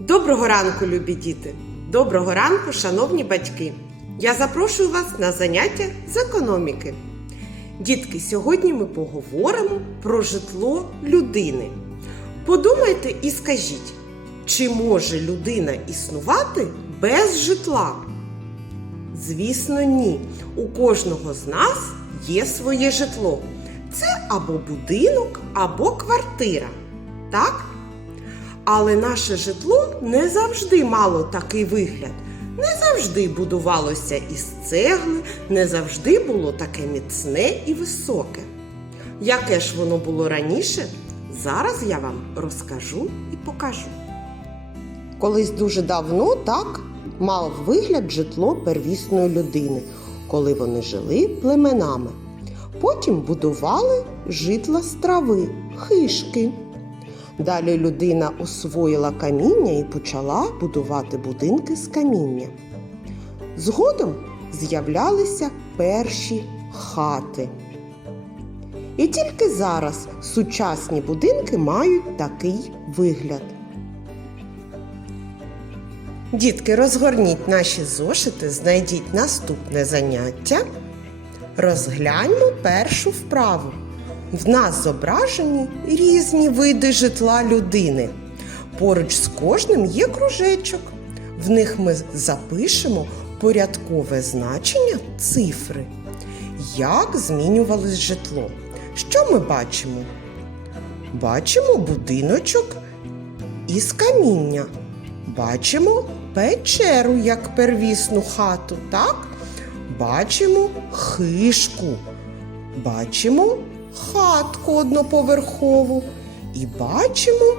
Доброго ранку, любі діти! Доброго ранку, шановні батьки! Я запрошую вас на заняття з економіки. Дітки, сьогодні ми поговоримо про житло людини. Подумайте і скажіть, чи може людина існувати без житла? Звісно, ні. У кожного з нас є своє житло. Це або будинок, або квартира. Так? Але наше житло не завжди мало такий вигляд. Не завжди будувалося із цегли, не завжди було таке міцне і високе. Яке ж воно було раніше, зараз я вам розкажу і покажу. Колись дуже давно так мав вигляд житло первісної людини, коли вони жили племенами. Потім будували житла з трави, хишки. Далі людина освоїла каміння і почала будувати будинки з каміння. Згодом з'являлися перші хати. І тільки зараз сучасні будинки мають такий вигляд. Дітки, розгорніть наші зошити, знайдіть наступне заняття. Розгляньмо першу вправу. В нас зображені різні види житла людини. Поруч з кожним є кружечок. В них ми запишемо порядкове значення цифри. Як змінювалось житло? Що ми бачимо? Бачимо будиночок із каміння. Бачимо печеру як первісну хату, так? Бачимо хишку. Бачимо хатку одноповерхову і бачимо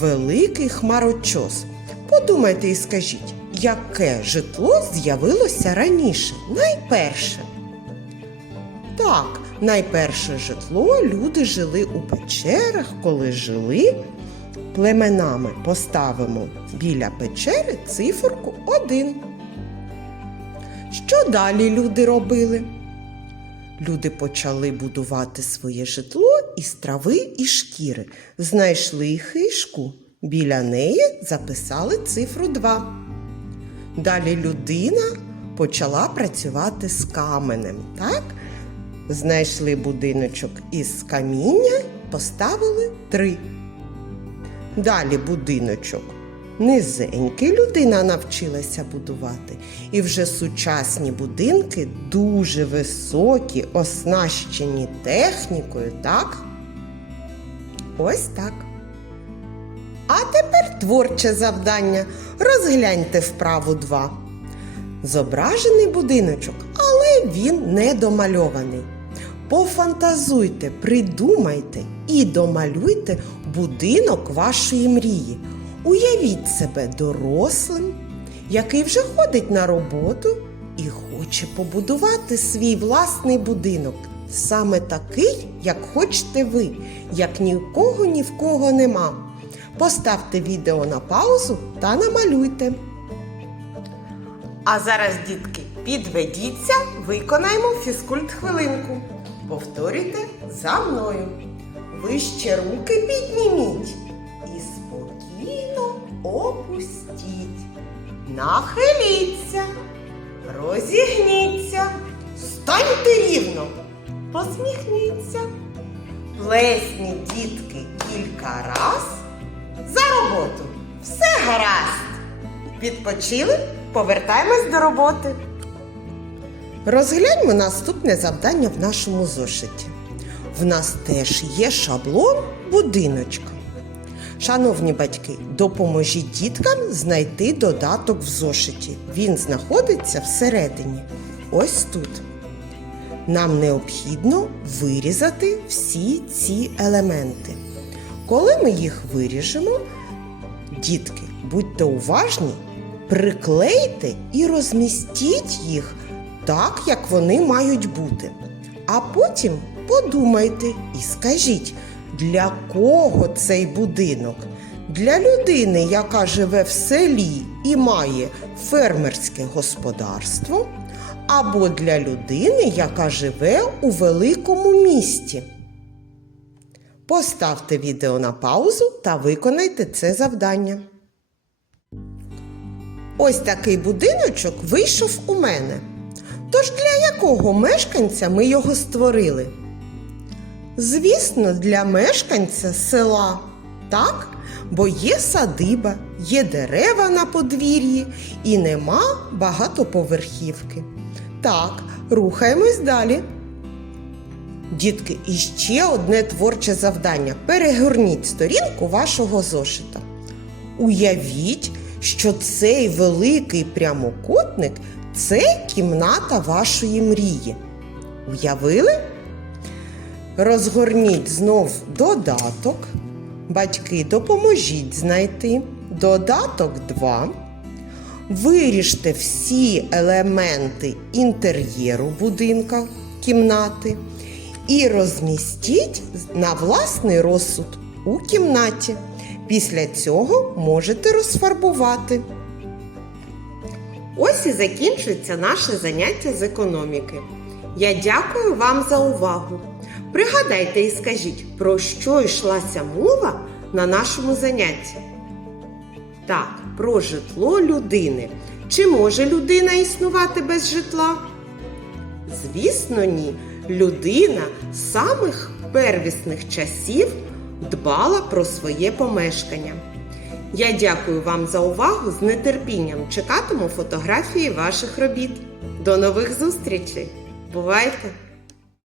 великий хмарочос. Подумайте і скажіть, яке житло з'явилося раніше? Найперше. Так, найперше житло люди жили у печерах, коли жили племенами. Поставимо біля печери циферку 1. Що далі люди робили? Люди почали будувати своє житло із трави і шкіри. Знайшли хишку. Біля неї записали цифру 2. Далі людина почала працювати з каменем. Так? Знайшли будиночок із каміння, поставили 3. Далі будиночок низенький людина навчилася будувати. І вже сучасні будинки дуже високі, оснащені технікою, так? Ось так. А тепер творче завдання. Розгляньте вправу 2. Зображений будиночок, але він не домальований. Пофантазуйте, придумайте і домалюйте будинок вашої мрії. Уявіть себе дорослим, який вже ходить на роботу і хоче побудувати свій власний будинок. Саме такий, як хочете ви, як ні в кого ні в кого нема. Поставте відео на паузу та намалюйте. А зараз, дітки, підведіться, виконаємо фізкульт хвилинку. Повторюйте за мною. Вище руки підніміть опустіть. Нахиліться, розігніться, станьте рівно, посміхніться. Плесніть дітки кілька раз за роботу. Все гаразд. Відпочили? Повертаємось до роботи. Розгляньмо наступне завдання в нашому зошиті. В нас теж є шаблон будиночка. Шановні батьки, допоможіть діткам знайти додаток в зошиті. Він знаходиться всередині. Ось тут. Нам необхідно вирізати всі ці елементи. Коли ми їх виріжемо, дітки, будьте уважні, приклейте і розмістіть їх так, як вони мають бути. А потім подумайте і скажіть, для кого цей будинок? Для людини, яка живе в селі і має фермерське господарство, або для людини, яка живе у великому місті. Поставте відео на паузу та виконайте це завдання. Ось такий будиночок вийшов у мене. Тож для якого мешканця ми його створили? Звісно, для мешканця села. Так? Бо є садиба, є дерева на подвір'ї і нема багатоповерхівки. Так, рухаємось далі. Дітки, і ще одне творче завдання. Перегорніть сторінку вашого зошита. Уявіть, що цей великий прямокутник це кімната вашої мрії. Уявили? Розгорніть знов додаток. Батьки, допоможіть знайти. Додаток 2. Виріжте всі елементи інтер'єру будинка, кімнати і розмістіть на власний розсуд у кімнаті. Після цього можете розфарбувати. Ось і закінчується наше заняття з економіки. Я дякую вам за увагу. Пригадайте і скажіть, про що йшлася мова на нашому занятті? Так, про житло людини. Чи може людина існувати без житла? Звісно, ні. Людина з самих первісних часів дбала про своє помешкання. Я дякую вам за увагу. З нетерпінням чекатиму фотографії ваших робіт. До нових зустрічей! Бувайте!